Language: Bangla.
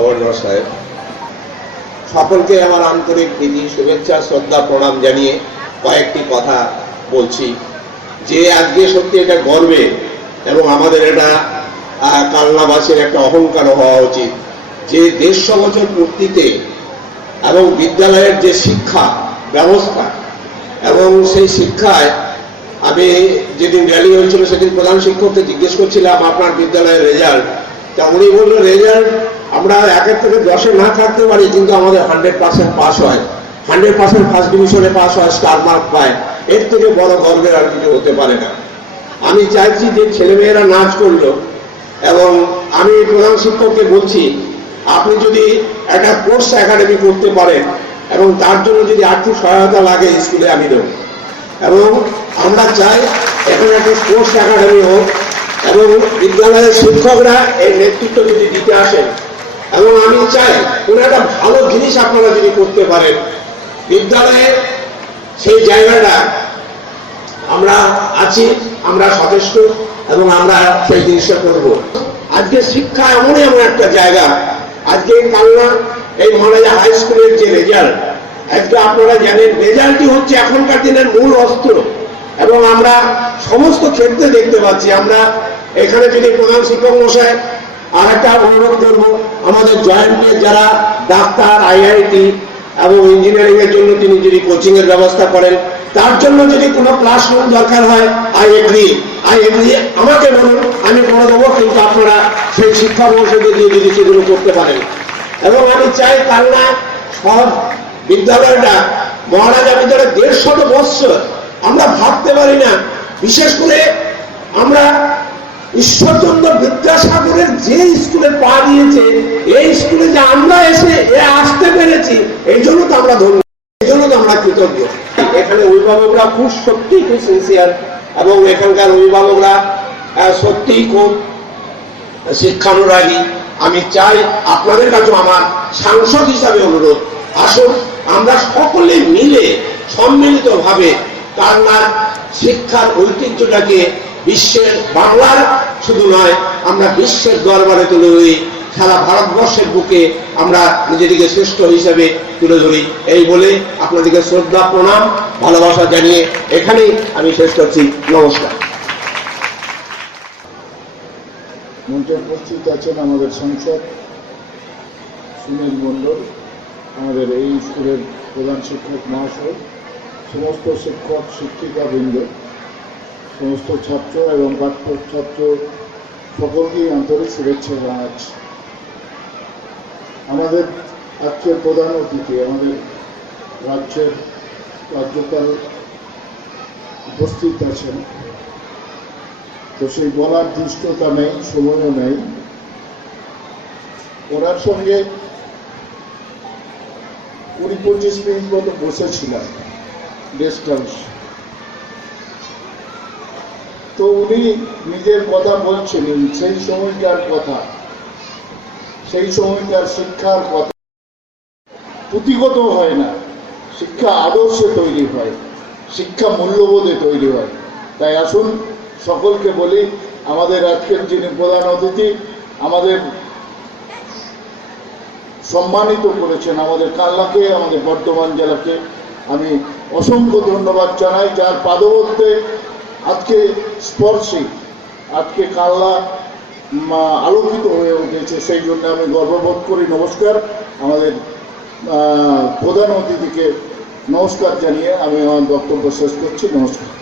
গভর্নর সাহেব। সকলকে আমার আন্তরিক প্রীতি, শুভেচ্ছা, শ্রদ্ধা, প্রণাম জানিয়ে কয়েকটি কথা বলছি। যে আজকে সত্যি এটা গর্বে এবং আমাদের এটা কালনাবাসীর একটা অহংকার হওয়া উচিত। যে দেড়শো বছর পূর্তিতে এবং বিদ্যালয়ের যে শিক্ষা ব্যবস্থা এবং সেই শিক্ষায় আমি যেদিন র্যালি হয়েছিল, সেদিন প্রধান শিক্ষককে জিজ্ঞেস করছিলাম, আপনার বিদ্যালয়ের রেজাল্ট তা উনি বলল রেজাল্ট আমরা একের থেকে দশে না থাকতে পারি, কিন্তু আমাদের হান্ড্রেড পার্সেন্ট পাস হয়। হান্ড্রেড পার্সেন্ট ফার্স্ট ডিভিশনে পাস হয়, স্টার মার্ক পায়। এর থেকে বড় গর্বের আর কিছু হতে পারে না। আমি চাইছি যে ছেলেমেয়েরা নাচ করল, এবং আমি প্রধান শিক্ষককে বলছি, আপনি যদি একটা কোর্স একাডেমি করতে পারেন, এবং তার জন্য যদি আর্থিক সহায়তা লাগে স্কুলে আমি দেবো। এবং আমরা চাই এখানে একটা স্পোর্টস একাডেমি হোক এবং বিদ্যালয়ের শিক্ষকরা এই নেতৃত্ব যদি দিতে আসেন, এবং আমি চাই কোনো একটা ভালো জিনিস আপনারা যদি করতে পারেন, বিদ্যালয়ে সেই জায়গাটা আমরা আছি, আমরা সচেষ্ট, এবং আমরা সেই জিনিসটা করব। আজকে শিক্ষা এমনই এমন একটা জায়গা, আজকে কালনা এই মহারাজা হাই স্কুলের যে রেজাল্ট, আজকে আপনারা জানেন, রেজাল্টই হচ্ছে এখনকার দিনের মূল অস্ত্র। এবং আমরা সমস্ত ক্ষেত্রে দেখতে পাচ্ছি, আমরা এখানে যদি প্রধান শিক্ষক মশাই আর একটা অনুরোধ করব, আমাদের জয়েন্টের যারা ডাক্তার আইআইটি এবং ইঞ্জিনিয়ারিং এর জন্য তিনি যদি কোচিং এর ব্যবস্থা করেন, তার জন্য যদি কোনো ক্লাসরুম দরকার হয় আই এগ্রি আই এগ্রি আমাকে বলুন, আমি করে দেবো, কিন্তু আপনারা সেই শিক্ষা পরিষদে দিয়ে যদি সেগুলো করতে পারেন। এবং আমি চাই কালনা সব বিদ্যালয়টা মহারাজা বিদ্যালয় দেড়শত বৎসর আমরা ভাবতে পারি না। বিশেষ করে আমরা ঈশ্বরচন্দ্র বিদ্যাসাগরের যে স্কুলে পা দিয়েছে, এই স্কুলে যে আমরা এসে এ আসতে পেরেছি, এই জন্য তো আমরা ধন্য, এই জন্য তো আমরা কৃতজ্ঞ। এখানে অভিভাবকরা খুব সত্যি খুব সিনসিয়ার এবং এখানকার অভিভাবকরা সত্যিই খুব শিক্ষানুরাগী। আমি চাই আপনাদের কাছে আমার সাংসদ হিসাবে অনুরোধ, আসুন, আমরা সকলে মিলে সম্মিলিতভাবে কান্নার শিক্ষার ঐতিহ্যটাকে বিশ্বের বাংলার শুধু নয়, আমরা বিশ্বের দরবারে তুলে ধরি, সারা ভারতবর্ষের বুকে আমরা নিজেদেরকে শ্রেষ্ঠ হিসাবে তুলে ধরি। এই বলে আপনাদেরকে শ্রদ্ধা, প্রণাম, ভালোবাসা জানিয়ে এখানেই আমি শেষ করছি। নমস্কার। মঞ্চে উপস্থিত আছেন আমাদের সাংসদ সুনীল মণ্ডল, আমাদের এই স্কুলের প্রধান শিক্ষক মহাশয় সমস্ত শিক্ষক শিক্ষিকাবৃন্দ সমস্ত ছাত্র এবং ছাত্র সকলকেই আন্তরিক শুভেচ্ছা জানাচ্ছি। আমাদের আজকের প্রধান অতিথি, আমাদের রাজ্যের রাজ্যপাল উপস্থিত আছেন। তো সেই বলার ধৃষ্টতা নেই, সময়ও নেই। ওনার সঙ্গে কুড়ি পঁচিশ মিনিট মতো বসেছিলাম। গেস্ট হাউস তো উনি নিজের কথা বলছিলেন, সেই সময়কার কথা। সেই সময়কার শিক্ষার কথা। পুঁথিগত হয় না। শিক্ষা আদর্শে তৈরি হয়। শিক্ষা মূল্যবোধে তৈরি হয়। তাই আসুন সকলকে বলি, আমাদের আজকের যিনি প্রধান অতিথি, আমাদের সম্মানিত করেছেন আমাদের কাল্লাকে আমাদের বর্ধমান জেলাকে আমি অসংখ্য ধন্যবাদ জানাই যার পাদবদ্ধে আজকে স্পর্শে, আজকে কাল্লা আলোকিত হয়ে উঠেছে। সেই জন্য আমি গর্ববোধ করি। নমস্কার। আমাদের প্রধান অতিথিকে নমস্কার জানিয়ে আমি আমার বক্তব্য শেষ করছি। নমস্কার।